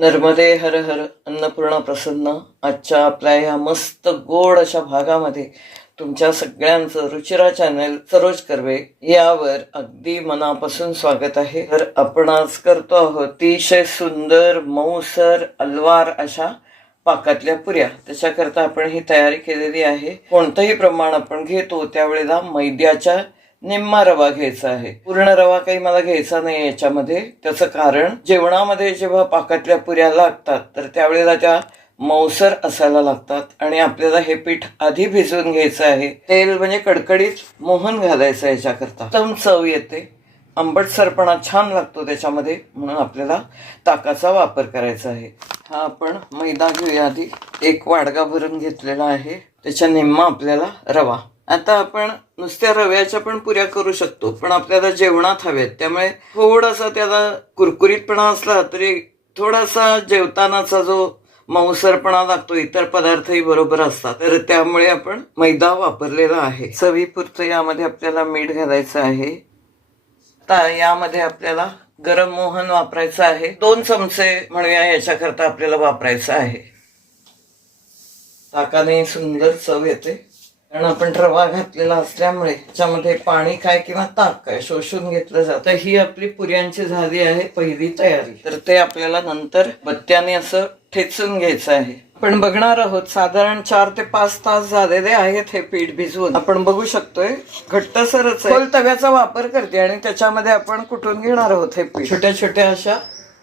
नर्मदे हर हर अन्नपूर्णा प्रसन्न. आजच्या आपल्या ह्या मस्त गोड अशा भागामध्ये तुमच्या सगळ्यांचं रुचिरा चॅनल सरोज कर्वे यावर अगदी मनापासून स्वागत आहे. तर आपण आज करतो आहोत अतिशय सुंदर मऊसर अलवार अशा पाकातल्या पुऱ्या. त्याच्याकरता आपण ही तयारी केलेली आहे. कोणतंही प्रमाण आपण घेतो त्यावेळेला मैद्याच्या निम्मा रवा घ्यायचा आहे. पूर्ण रवा काही मला घ्यायचा नाही याच्यामध्ये. त्याचं कारण जेवणामध्ये जेव्हा पाकातल्या पुऱ्या लागतात तर त्यावेळेला त्या मौसर असायला लागतात आणि आपल्याला हे पीठ आधी भिजवून घ्यायचं आहे. तेल म्हणजे कडकडीत मोहन घालायचं याच्याकरता. उत्तम चव येते. आंबटसरपणा छान लागतो त्याच्यामध्ये म्हणून आपल्याला ताकाचा वापर करायचा आहे. हा आपण मैदा घेऊया आधी. एक वाडगा भरून घेतलेला आहे. त्याच्या निम्मा आपल्याला रवा. आता आपण नुसत्या रव्याच्या पण पुऱ्या करू शकतो पण आपल्याला जेवणात हव्यात त्यामुळे थोडासा त्याला कुरकुरीतपणा असला तरी थोडासा जेवतानाचा जो मऊसरपणा लागतो इतर पदार्थही बरोबर असतात. तर त्यामुळे आपण मैदा वापरलेला आहे. चवीपुरतं यामध्ये आपल्याला मीठ घालायचं आहे. आता यामध्ये आपल्याला गरम मोहन वापरायचं आहे. दोन चमचे म्हणूया याच्याकरता आपल्याला वापरायचं आहे. ताकाने सुंदर चव येते. कारण आपण रवा घातलेला असल्यामुळे त्याच्यामध्ये पाणी काय किंवा ताक काय शोषून घेतलं जातं. ही आपली पुऱ्यांची झाली आहे पहिली तयारी. तर ते आपल्याला नंतर बत्त्याने असं ठेचून घ्यायचं आहे. आपण बघणार आहोत साधारण चार ते पाच तास झालेले आहेत हे पीठ भिजवून. आपण बघू शकतोय घट्टसरच खोल तव्याचा वापर करते आणि त्याच्यामध्ये आपण कुठून घेणार आहोत हे पीठ? छोट्या छोट्या अशा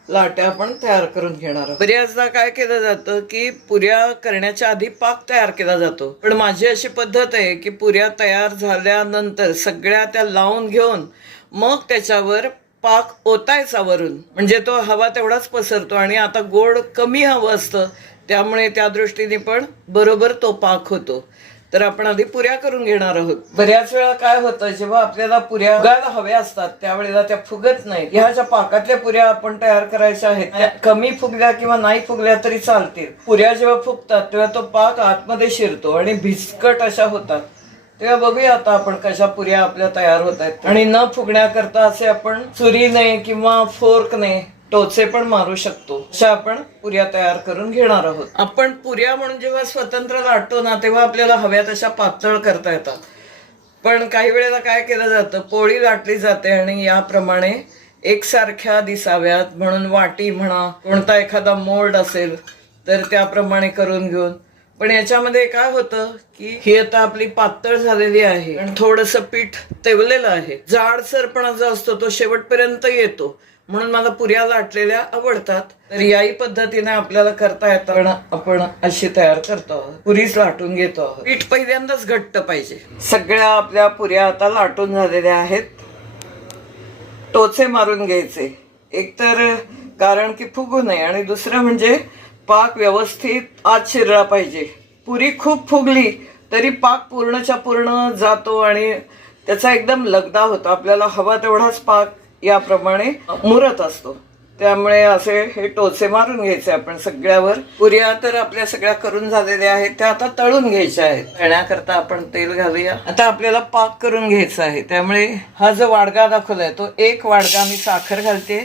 लाट्या आपण तयार करून घेणार आहोत. बऱ्याचदा काय केलं जातं की पुऱ्या करण्याच्या आधी पाक तयार केला जातो. पण माझी अशी पद्धत आहे की पुऱ्या तयार झाल्यानंतर सगळ्या त्या लावून घेऊन मग त्याच्यावर पाक ओतायचा वरून. म्हणजे तो हवा तेवढाच पसरतो आणि आता गोड कमी हवं असतं. त्यामुळे त्या दृष्टीने पण बरोबर तो पाक होतो. तर आपण आधी पुऱ्या करून घेणार आहोत. बऱ्याच वेळा काय होतं जेव्हा आपल्याला पुऱ्या फुगायला हव्या असतात त्यावेळेला त्या फुगत नाही. ह्या ज्या पाकातल्या पुऱ्या आपण तयार करायच्या आहेत त्या कमी फुगल्या किंवा नाही फुगल्या तरी चालतील. पुऱ्या जेव्हा फुगतात तेव्हा तो पाक आतमध्ये शिरतो आणि भिसकट अशा होतात. तेव्हा बघूया आता आपण कशा पुऱ्या आपल्या तयार होत आहेत. आणि न फुगण्याकरता असे आपण चुरीने किंवा फोर्कने टोचे पण मारू शकतो अशा आपण पुऱ्या तयार करून घेणार आहोत. आपण पुऱ्या म्हणून जेव्हा स्वतंत्र लाटतो ना तेव्हा आपल्याला हव्या तशा पातळ करता येतात. पण काही वेळेला काय केलं जातं पोळी लाटली जाते आणि याप्रमाणे एकसारख्या दिसाव्यात. म्हणून वाटी म्हणा कोणता एखादा मोल्ड असेल तर त्याप्रमाणे करून घेऊन. पण याच्यामध्ये काय होतं की ही आता आपली पातळ झालेली आहे. आणि थोडस पीठ तेवलेलं आहे. जाडसरपणा जो असतो तो शेवटपर्यंत येतो. म्हणून मला पुऱ्या लाटलेल्या आवडतात. तर याही पद्धतीने आपल्याला करता येतं. पण आपण अशी तयार करतो. आहोत पुरीच लाटून घेतो. आहोत पीठ पहिल्यांदाच घट्ट पाहिजे. सगळ्या आपल्या पुऱ्या आता लाटून झालेल्या आहेत. टोचे मारून घ्यायचे. एकतर कारण की फुगू नये आणि दुसरं म्हणजे पाक व्यवस्थित आत शिरला पाहिजे. पुरी खूप फुगली तरी पाक पूर्णच्या पूर्ण जातो आणि त्याचा एकदम लगदा होतो. आपल्याला हवा तेवढाच पाक याप्रमाणे मुरत असतो. त्यामुळे असे हे टोचे मारून घ्यायचे आपण सगळ्यावर. पुऱ्या तर आपल्या सगळ्या करून झालेल्या आहेत त्या आता तळून घ्यायच्या आहेत. तळण्याकरता आपण तेल घालूया. आता आपल्याला पाक करून घ्यायचा आहे. त्यामुळे हा जो वाडगा दाखवलाय तो एक वाडगा मी साखर घालते.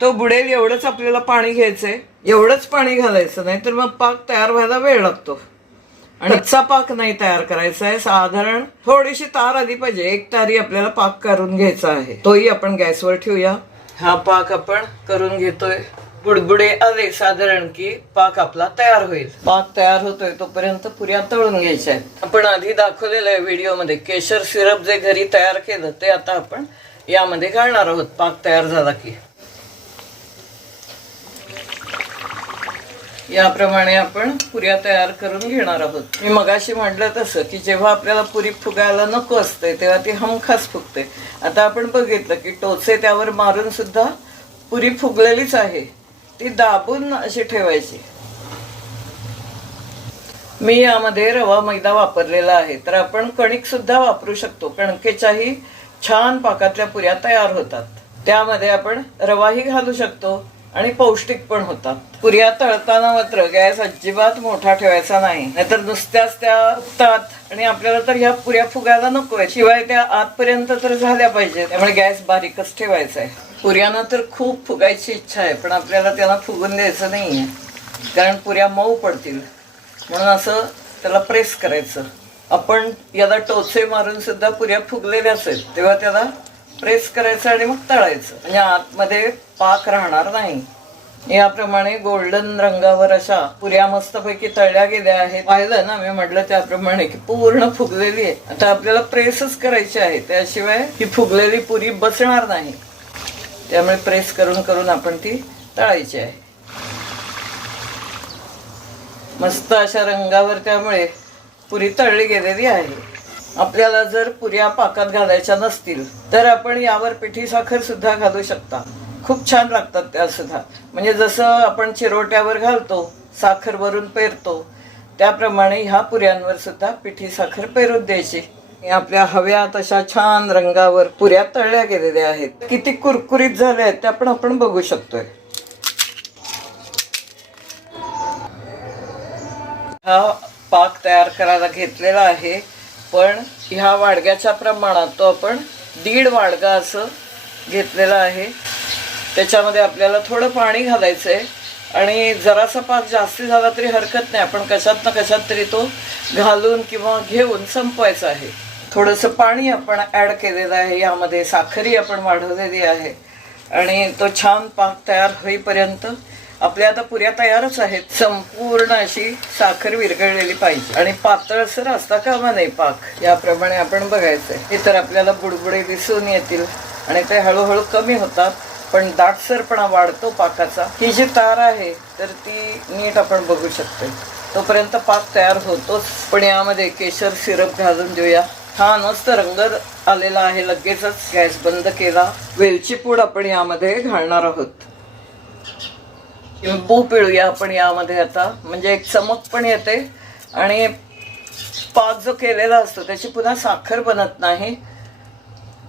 तो बुडेल एवढंच आपल्याला पाणी घ्यायचंय. एवढंच पाणी घालायचं नाही तर मग पाक तयार व्हायला वेळ लागतो. आणि पाक नाही तयार करायचा आहे साधारण थोडीशी तार आली पाहिजे. एक तारी आपल्याला पाक करून घ्यायचा आहे. तोही आपण गॅसवर ठेवूया. हा पाक आपण करून घेतोय. बुडबुडे आले साधारण की पाक आपला तयार होईल. पाक तयार होतोय तोपर्यंत पुऱ्या तळून घ्यायच्या आहेत. आपण आधी दाखवलेलं आहे व्हिडिओमध्ये केशर सिरप जे घरी तयार केलं ते आता आपण यामध्ये घालणार आहोत. पाक तयार झाला की. याप्रमाणे आपण पुऱ्या तयार करून घेणार आहोत. मी मगाशी म्हटलं तसं की जेव्हा आपल्याला पुरी फुगायला नको असते तेव्हा ती हमखास फुगते. आता आपण बघितलं की टोचे त्यावर मारून सुद्धा पुरी फुगलेलीच आहे. ती दाबून अशी ठेवायची. मी यामध्ये रवा मैदा वापरलेला आहे तर आपण कणिक सुद्धा वापरू शकतो. कणकेच्याही छान पाकातल्या पुऱ्या तयार होतात. त्यामध्ये आपण रवाही घालू शकतो. आणि पौष्टिक पण होतात. पुऱ्या तळताना मात्र गॅस अजिबात मोठा ठेवायचा नाही. नाहीतर नुसत्याच त्या फुगतात आणि आपल्याला तर ह्या पुऱ्या फुगायला नको शिवाय त्या आतपर्यंत तर झाल्या पाहिजे त्यामुळे गॅस बारीकच ठेवायचा आहे. पुऱ्यांना तर खूप फुगायची इच्छा आहे पण आपल्याला त्याला फुगून द्यायचं नाही आहे कारण पुऱ्या मऊ पडतील. म्हणून असं त्याला प्रेस करायचं. आपण याला टोचे मारून सुद्धा पुऱ्या फुगलेल्याच आहेत तेव्हा त्याला प्रेस करायचं आणि मग तळायचं. म्हणजे आतमध्ये पाक राहणार नाही. याप्रमाणे गोल्डन रंगावर अशा पुऱ्या मस्तपैकी तळल्या गेल्या आहेत. पाहिलं ना मी म्हटलं त्याप्रमाणे की पूर्ण फुगलेली आहे. आता आपल्याला प्रेसच करायची आहे. त्याशिवाय ही फुगलेली पुरी बसणार नाही. त्यामुळे प्रेस करून करून आपण ती तळायची आहे. मस्त अशा रंगावर त्यामुळे पुरी तळली गेलेली आहे. आपल्याला जर पुऱ्या पाकात घालायच्या नसतील तर आपण यावर पिठी साखर सुद्धा घालू शकता. खूप छान लागतात त्या सुद्धा. म्हणजे जसं आपण चिरोट्यावर घालतो साखर वरून पेरतो त्याप्रमाणे ह्या पुऱ्यांवर सुद्धा पिठी साखर पेरून द्यायची. आपल्या हव्या तशा छान रंगावर पुऱ्या तळल्या गेलेल्या आहेत. किती कुरकुरीत झाल्या आहेत त्या पण आपण बघू शकतोय. हा पाक तयार करायला घेतलेला आहे. पण ह्या वाडग्याच्या प्रमाणात तो आपण दीड वाडगा असं घेतलेला आहे. त्याच्यामध्ये आपल्याला थोडं पाणी घालायचं आहे आणि जरासा पाक जास्ती झाला तरी हरकत नाही. आपण कशात ना कशात तरी तो घालून किंवा घेऊन संपवायचा आहे. थोडंसं पाणी आपण ॲड केलेलं आहे. यामध्ये साखरही आपण वाढवलेली आहे. आणि तो छान पाक तयार होईपर्यंत आपल्या आता पुऱ्या तयारच आहेत. संपूर्ण अशी साखर विरघळलेली पाहिजे. आणि पातळसर असता कामा नाही पाक. याप्रमाणे आपण बघायचंय. हे तर आपल्याला बुडबुडे दिसून येतील. आणि ते हळूहळू कमी होतात. पण दाटसरपणा वाढतो पाकाचा. ही जी तार आहे तर ती नीट आपण बघू शकतो तोपर्यंत पाक तयार होतोच. पण यामध्ये केशर सिरप घालून देऊया. हा मस्त रंग आलेला आहे लगेचच. गॅस बंद केला. वेलची पूड आपण यामध्ये घालणार आहोत. लिंबू पिळूया आपण यामध्ये आता. म्हणजे एक चमक पण येते आणि पाक जो केलेला असतो त्याची पुन्हा साखर बनत नाही.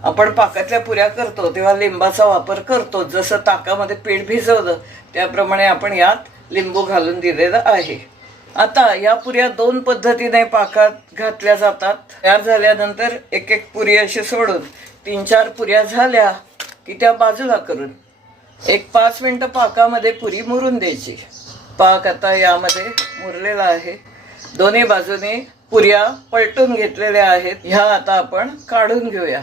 आपण पाकातल्या पुऱ्या करतो तेव्हा लिंबाचा वापर करतो. जसं ताकामध्ये पीठ भिजवलं त्याप्रमाणे आपण यात लिंबू घालून दिलेलं आहे. आता या पुऱ्या दोन पद्धतीने पाकात घातल्या जातात. तयार झाल्यानंतर एक एक पुरी अशी सोडून तीन चार पुऱ्या झाल्या की त्या बाजूला करून. एक पाच मिनटं पाकामध्ये पुरी मुरून द्यायची. पाक आता यामध्ये मुरलेला आहे. दोन्ही बाजूने पुऱ्या पलटून घेतलेल्या आहेत. ह्या आता आपण काढून घेऊया.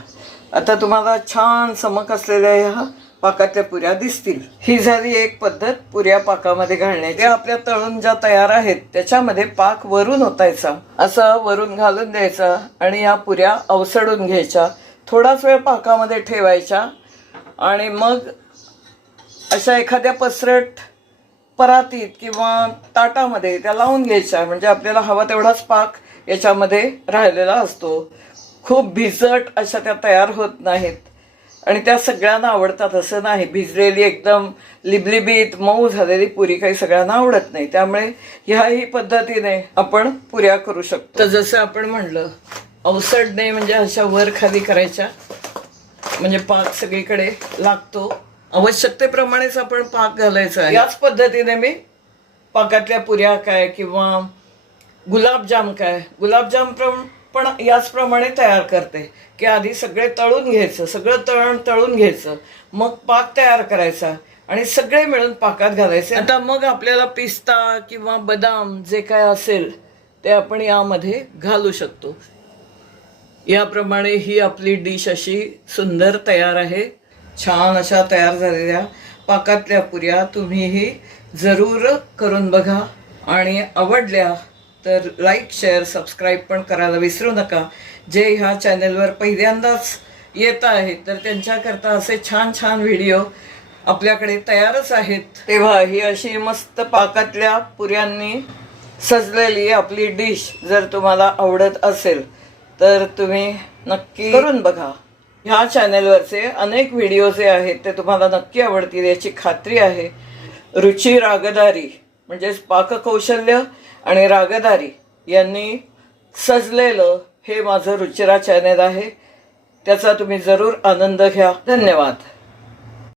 आता तुम्हाला छान चमक असलेल्या ह्या पाकातल्या पुऱ्या दिसतील. ही झाली एक पद्धत पुऱ्या पाकामध्ये घालण्याची. आपल्या तळून ज्या तयार आहेत त्याच्यामध्ये पाक वरून ओतायचा. असं वरून घालून द्यायचा आणि या पुऱ्या अवसडून घ्यायच्या. थोडाच वेळ पाकामध्ये ठेवायच्या आणि मग अशा एखाद्या पसरट परातीत किंवा ताटामध्ये त्या लावून घ्यायच्या. म्हणजे आपल्याला हवा तेवढाच पाक याच्यामध्ये राहिलेला असतो. खूप भिजट अशा त्या तयार होत नाहीत. आणि त्या सगळ्यांना आवडतात असं नाही. भिजलेली एकदम लिबलिबीत मऊ झालेली पुरी काही सगळ्यांना आवडत नाही. त्यामुळे ह्याही पद्धतीने आपण पुऱ्या करू शकतो. तर जसं आपण म्हणलं अवसडणे म्हणजे अशा वर खाली करायच्या. म्हणजे पाक सगळीकडे लागतो. आवश्यकतेप्रमाणेच आपण पाक घालायचा याच पद्धतीने मी पाकातल्या पुऱ्या काय किंवा गुलाबजाम काय गुलाबजाम प्रम पण याचप्रमाणे तयार करते. की आधी सगळे तळून घ्यायचं सगळं तळण तळून घ्यायचं. मग पाक तयार करायचा आणि सगळे मिळून पाकात घालायचे. आता मग आपल्याला पिस्ता किंवा बदाम जे काय असेल ते आपण यामध्ये घालू शकतो. याप्रमाणे ही आपली डिश अशी सुंदर तयार आहे. छान अशा तयार झालेल्या पाकातल्या पुऱ्या तुम्हीही जरूर करून बघा. आणि आवडल्या तर लाईक शेअर सबस्क्राईब पण करायला विसरू नका. जे ह्या चॅनलवर पहिल्यांदाच येत आहेत तर त्यांच्याकरता असे छान छान व्हिडिओ आपल्याकडे तयारच आहेत. तेव्हा ही अशी मस्त पाकातल्या पुऱ्यांनी सजलेली आपली डिश जर तुम्हाला आवडत असेल तर तुम्ही नक्की करून बघा. ह्या चॅनेलवरचे अनेक व्हिडिओ जे आहेत ते तुम्हाला नक्की आवडतील याची खात्री आहे. रुची रागदारी म्हणजेच पाककौशल्य आणि रागदारी यांनी सजलेलं हे माझं रुचिरा चॅनेल आहे. त्याचा तुम्ही जरूर आनंद घ्या. धन्यवाद.